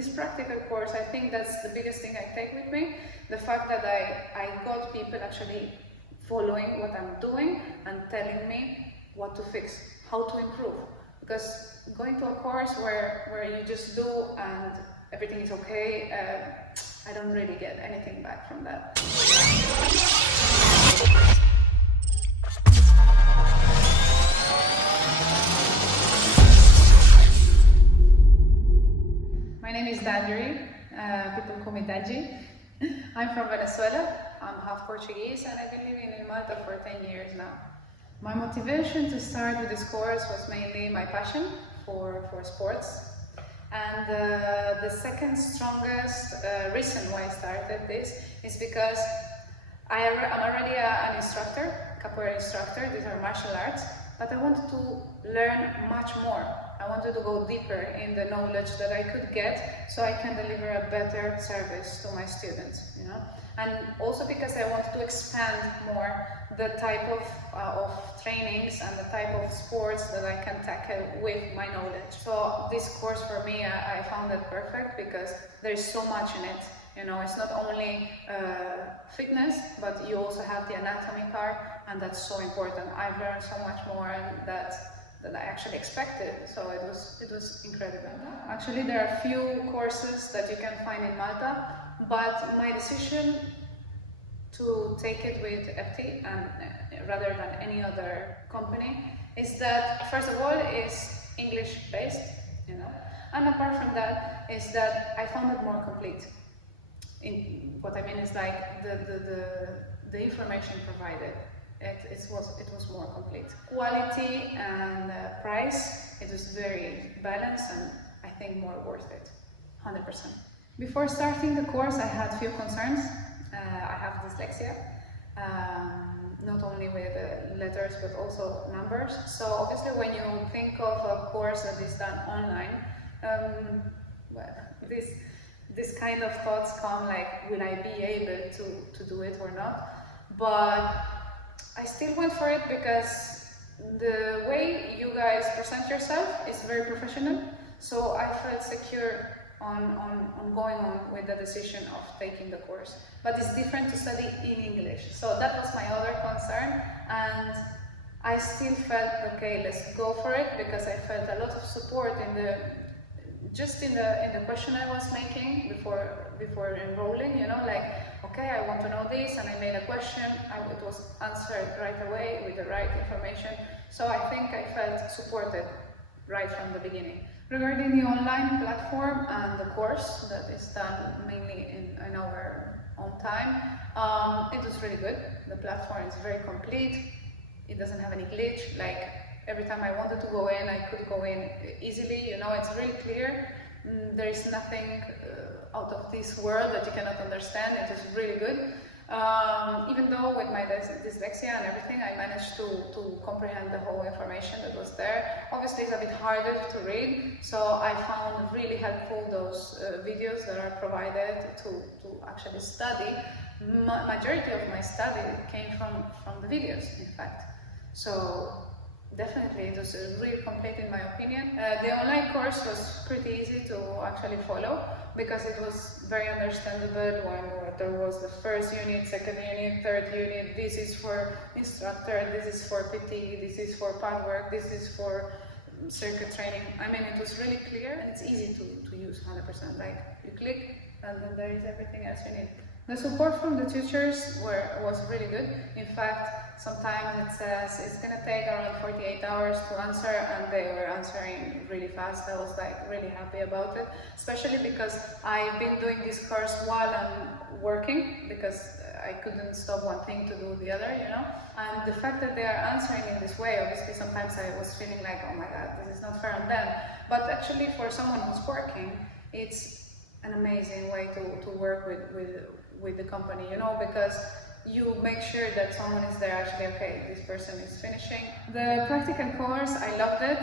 this practical course, I think that's the biggest thing I take with me. The fact that I got people actually following what I'm doing and telling me what to fix, how to improve. Because going to a course where you just do and everything is okay, I don't really get anything back from that. My name is Dangeory. People call me Danji. I'm from Venezuela. I'm half Portuguese and I've been living in Malta for 10 years now. My motivation to start with this course was mainly my passion for sports. And the second strongest reason why I started this is because I'm already an instructor, capoeira instructor. These are martial arts, but I wanted to learn much more. I wanted to go deeper in the knowledge that I could get so I can deliver a better service to my students, you know? And also because I wanted to expand more the type of trainings and the type of sports that I can tackle with my knowledge. So this course for me, I found it perfect because there's so much in it. You know, it's not only fitness, but you also have the anatomy part, and that's so important. I've learned so much more that I actually expected, so it was incredible. Actually, there are few courses that you can find in Malta, but my decision to take it with EPTI and rather than any other company is that, first of all, is English based, you know, and apart from that is that I found it more complete. What I mean is like the information provided. It was more complete. Quality and price, it was very balanced and I think more worth it, 100%. Before starting the course, I had few concerns. I have dyslexia, not only with letters but also numbers. So obviously when you think of a course that is done online, well, this kind of thoughts come like, will I be able to do it or not? But I still went for it because the way you guys present yourself is very professional, so I felt secure on going on with the decision of taking the course. But it's different to study in English, so that was my other concern, and I still felt, okay, let's go for it, because I felt a lot of support in the question I was making before enrolling, you know, like, okay, I want to know this, and I made a question, it was answered right away with the right information, so I think I felt supported right from the beginning. Regarding the online platform and the course that is done mainly in our own time, it was really good. The platform is very complete, it doesn't have any glitch, like every time I wanted to go in, I could go in easily, you know, it's really clear. There is nothing out of this world that you cannot understand. It is really good. Even though with my dyslexia and everything, I managed to comprehend the whole information that was there. Obviously, it's a bit harder to read, so I found really helpful those videos that are provided to actually study. Majority of my study came from the videos, in fact. So definitely, it was really complete in my opinion. The online course was pretty easy to actually follow because it was very understandable. When there was the first unit, second unit, third unit, this is for instructor, this is for PT, this is for pad work, this is for circuit training. I mean, it was really clear and it's easy to use 100%. Like, you click and then there is everything else you need. The support from the teachers was really good. In fact, sometimes it says it's going to take around 48 hours to answer, and they were answering really fast. I was like really happy about it, especially because I've been doing this course while I'm working, because I couldn't stop one thing to do the other, you know. And the fact that they are answering in this way, obviously sometimes I was feeling like, oh my god, this is not fair on them. But actually for someone who's working, it's an amazing way to work with the company, you know, because you make sure that someone is there actually, okay, this person is finishing. The practical course, I loved it.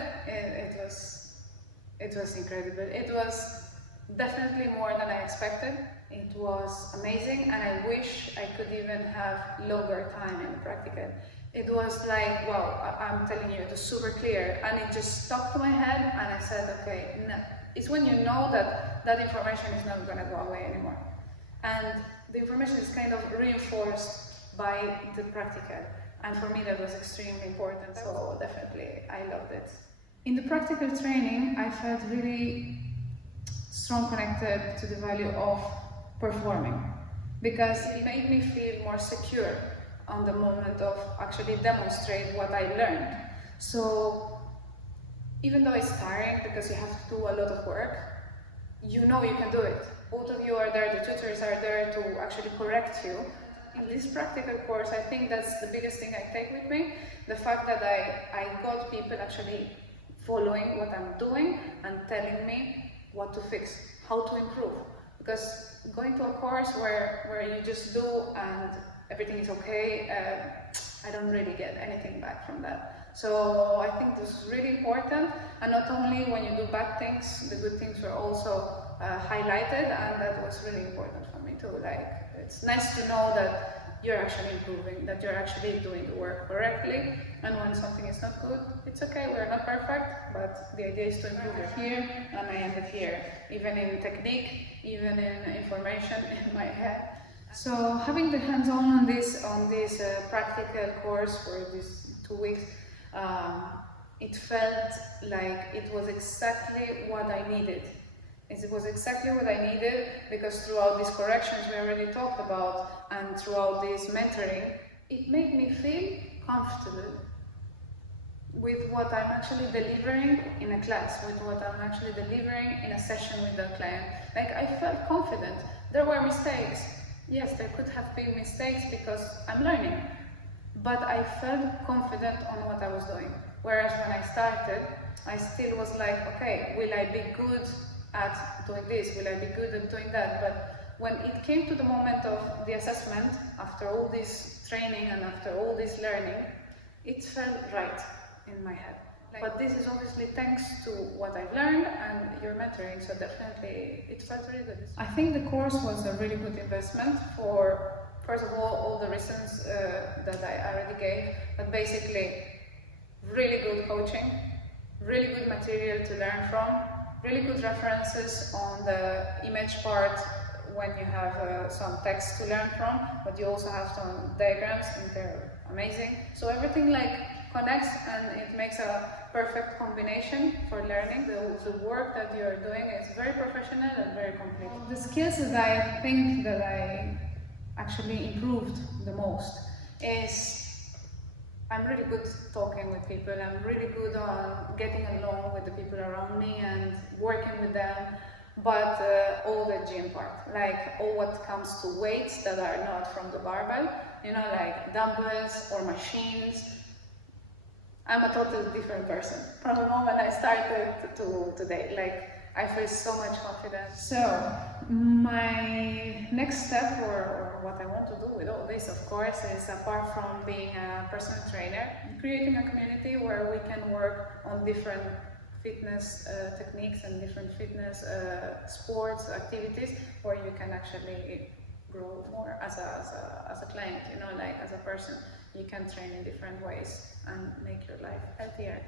It was incredible. It was definitely more than I expected. It was amazing, and I wish I could even have longer time in the practical. It was like, wow, I'm telling you, it was super clear, and it just stuck to my head, and I said, okay, no, it's when you know that that information is not going to go away anymore. And the information is kind of reinforced by the practical. And for me that was extremely important, so definitely I loved it. In the practical training, I felt really strong connected to the value of performing, because it made me feel more secure on the moment of actually demonstrate what I learned. So even though it's tiring because you have to do a lot of work, you know you can do it. Both of you are there, the tutors are there to actually correct you. In this practical course, I think that's the biggest thing I take with me, the fact that I got people actually following what I'm doing and telling me what to fix, how to improve. Because going to a course where you just do and everything is okay, I don't really get anything back from that. So I think this is really important, and not only when you do bad things, the good things were also highlighted, and that was really important for me too. Like, it's nice to know that you're actually improving, that you're actually doing the work correctly, and when something is not good, it's okay, we're not perfect, but the idea is to improve it here, and I ended here, even in technique, even in information in my head. So having the hands-on on this practical course for these 2 weeks, it felt like it was exactly what I needed. It was exactly what I needed, because throughout these corrections we already talked about, and throughout this mentoring, it made me feel comfortable with what I'm actually delivering in a class, with what I'm actually delivering in a session with the client. Like, I felt confident. There were mistakes. Yes, there could have been mistakes because I'm learning, but I felt confident on what I was doing. Whereas when I started, I still was like, okay, will I be good at doing this? Will I be good at doing that? But when it came to the moment of the assessment, after all this training and after all this learning, it felt right in my head. But this is obviously thanks to what I've learned and your mentoring, so definitely it felt really good. I think the course was a really good investment for, first of all the reasons that I already gave, but basically really good coaching, really good material to learn from, really good references on the image part when you have some text to learn from, but you also have some diagrams and they're amazing. So everything like connects and it makes a perfect combination for learning. The work that you're doing is very professional and very complete. The skills that I think that I actually improved the most is I'm really good talking with people. I'm really good on getting along with the people around me and working with them. But all the gym part, like all what comes to weights that are not from the barbell, you know, like dumbbells or machines, I'm a totally different person from the moment I started to today. Like, I feel so much confidence. So, my next step, or what I want to do with all this, of course, is apart from being a personal trainer, creating a community where we can work on different fitness techniques and different fitness sports activities, where you can actually grow more as a client, you know, like as a person. You can train in different ways and make your life healthier.